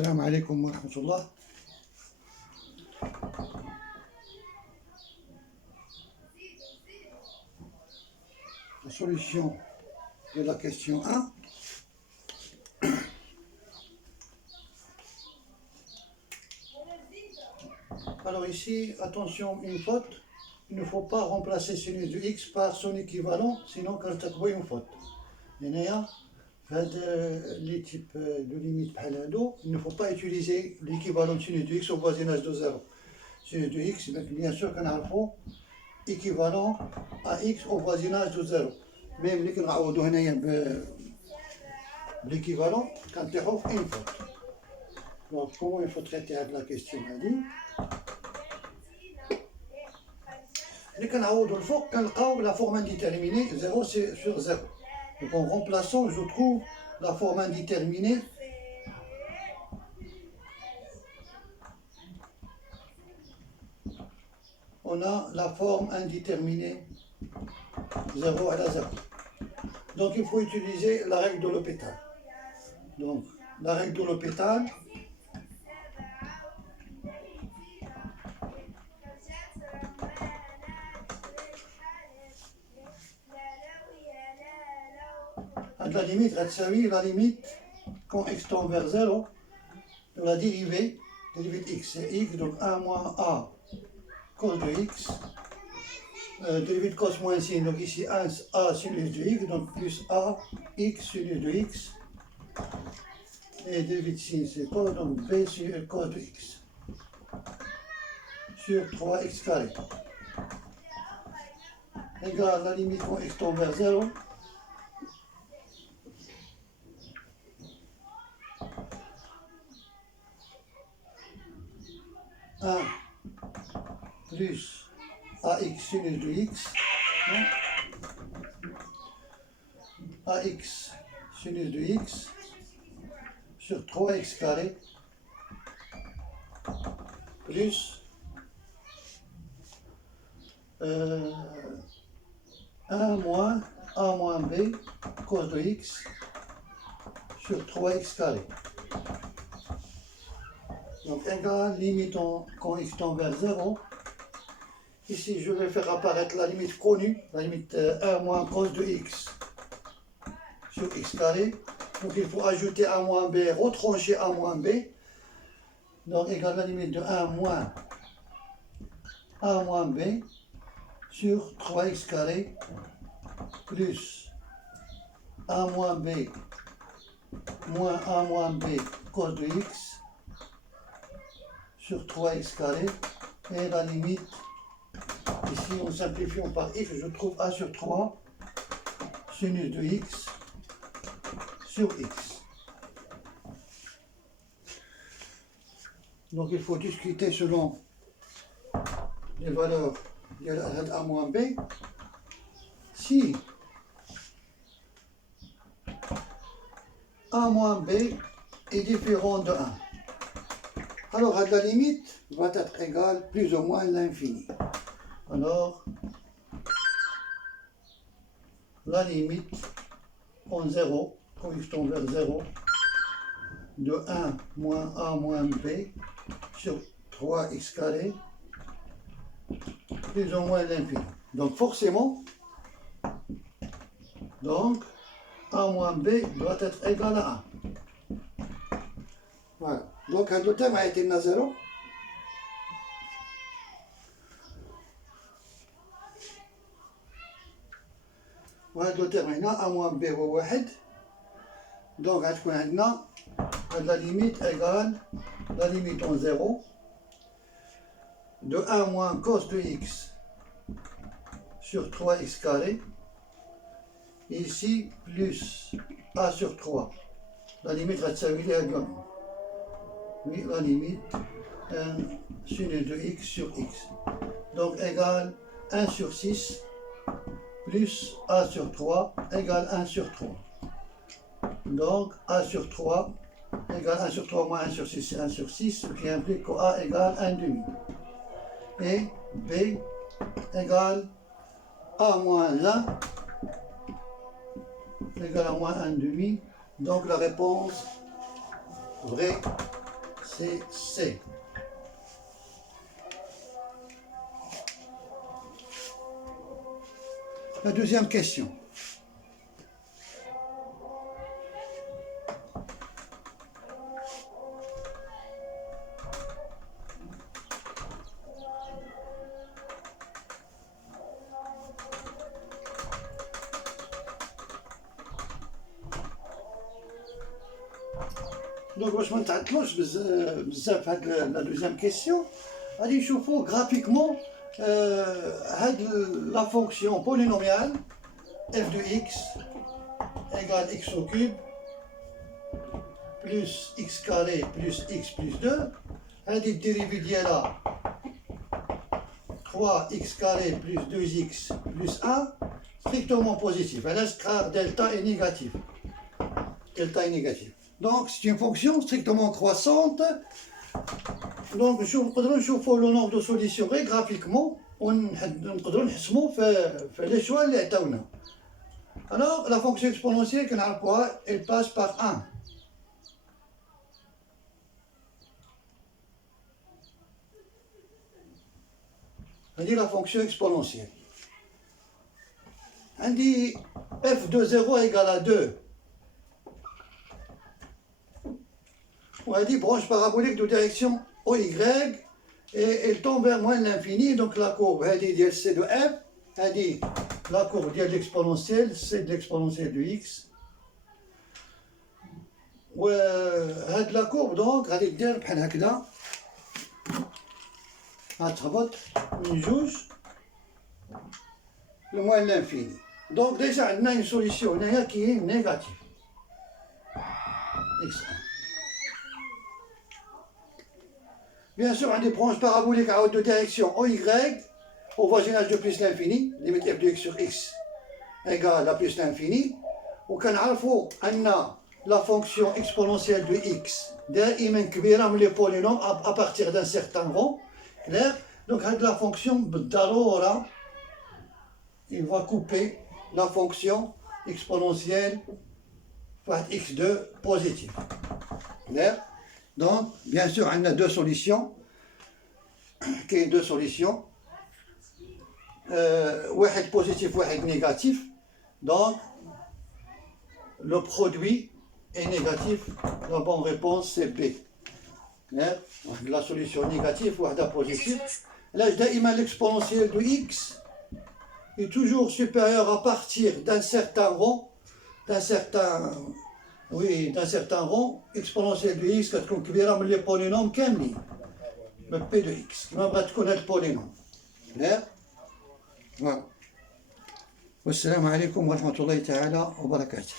السلام عليكم ورحمة الله. La solution de la question 1. Alors ici, attention, une faute. Il ne faut pas remplacer sinus de x par son équivalent, sinon quand tu as une faute. Les types de limites, il ne faut pas utiliser l'équivalent de sinus de x au voisinage de 0. Sinus de x, bien sûr qu'on a le faux équivalent à x au voisinage de 0. Même les l'équivalent quand tu as une faute. Donc comment il faut traiter la question la forme indéterminée 0 sur 0. Donc en remplaçant, je trouve la forme indéterminée on a la forme indéterminée 0 à la 0. Donc il faut utiliser la règle de l'hôpital. Donc la règle de l'hôpital, la limite, la limite quand x tend vers 0, de la dérivée de x, c'est x, donc 1 moins a cos de x, dérivée de cos moins sin, donc ici 1 a sinus de x, donc plus a x sinus de x, et dérivée de sin c'est cos, donc b sinus cos de x, sur 3x carré, égale la limite quand x tend vers 0, plus ax sinus de x, ax sinus de x sur 3x carré plus 1 moins a moins b cos de x sur 3x carré. Donc égale limite quand x tend vers 0. Ici, je vais faire apparaître la limite connue, la limite 1 moins cos de x sur x carré. Donc il faut ajouter a moins b, retrancher a moins b. Donc égale la limite de 1 moins a moins b sur 3x carré plus a moins b moins a moins b cos de x sur 3x carré. Et la limite, ici en simplifiant par x, je trouve a sur 3 sinus de x sur x. Donc il faut discuter selon les valeurs de a moins b. Si a moins b est différent de 1, alors la limite va être égale plus ou moins l'infini. Alors la limite en 0, quand x tend vers 0, de 1 moins a moins b sur 3x carré, plus ou moins l'infini. Donc forcément, donc a moins b doit être égal à 1. Voilà. Donc le terme a été à 0. وهذا لو تيرم هنا a moins b هو واحد. Donc غتكون عندنا هاد la limite égale la limite en 0 de 1 moins cos de x sur 3x carré, ici plus a sur 3. La limite غتساوي لي هاد لون. Oui, la limite 1 sinus de x sur x. Donc égale 1 sur 6 plus a sur 3 égale 1 sur 3. Donc a sur 3 égale 1 sur 3 moins 1 sur 6, c'est 1 sur 6, ce qui implique que a égale 1 demi. Et b égale a moins 1 égale à moins 1 demi. Donc la réponse vraie c'est C. La deuxième question. Donc, باش ما نتعطلوش بزاف هاد la deuxième question, غادي نشوفوا graphiquement هاد la fonction polynomiale f de x égale x au cube plus x carré plus x plus 2. هادي الديريفي ديالها 3x carré plus 2x plus 1 strictement positif. علاش car delta est négatif. Delta est négatif. Donc c'est une fonction strictement croissante. Donc نقدروا نشوفوا le nombre de solutions غير graphiquement ونقدروا نحسموا في les choix اللي عطاونا. Alors la fonction exponentielle كنعرفوها elle passe par 1. هذه la fonction exponentielle. عندي f de 0 égale à 2. وهذه branche parabolique de direction OY et elle tombe vers moins l'infini. Donc la courbe هذه ديال C de f, هذه la courbe ديال l'exponentielle, c'est de l'exponentielle de x. وهاد la courbe donc غادي دير بحال هكذا غتهبط من جوج لموان l'infini. Donc déjà عندنا une solution هنايا qui est négative x1. Bien sûr, on des branches paraboliques à haute de direction OY au voisinage de plus l'infini, limite f de x sur x égale à plus l'infini. Ou qu'on a la fonction exponentielle de x دائما كبيرة من les polynômes à partir d'un certain rang. Clair? Donc la fonction بالضرورة il va couper la fonction exponentielle par x2 positive. Clair? Donc, bien sûr, on a deux solutions. Deux solutions. واحد positif, واحد négatif. Donc, le produit est négatif. La bonne réponse, c'est B. La solution négative, واحدة positive. Là, دائما l'exponentielle de x est toujours supérieur à partir d'un certain rang, d'un certain rang, exponentielle de x كتكون كبيرة من les polynômes كاملين. P de x. كما بغات تكون هاد البولينوم. Clair? Voilà. والسلام عليكم ورحمة الله تعالى وبركاته.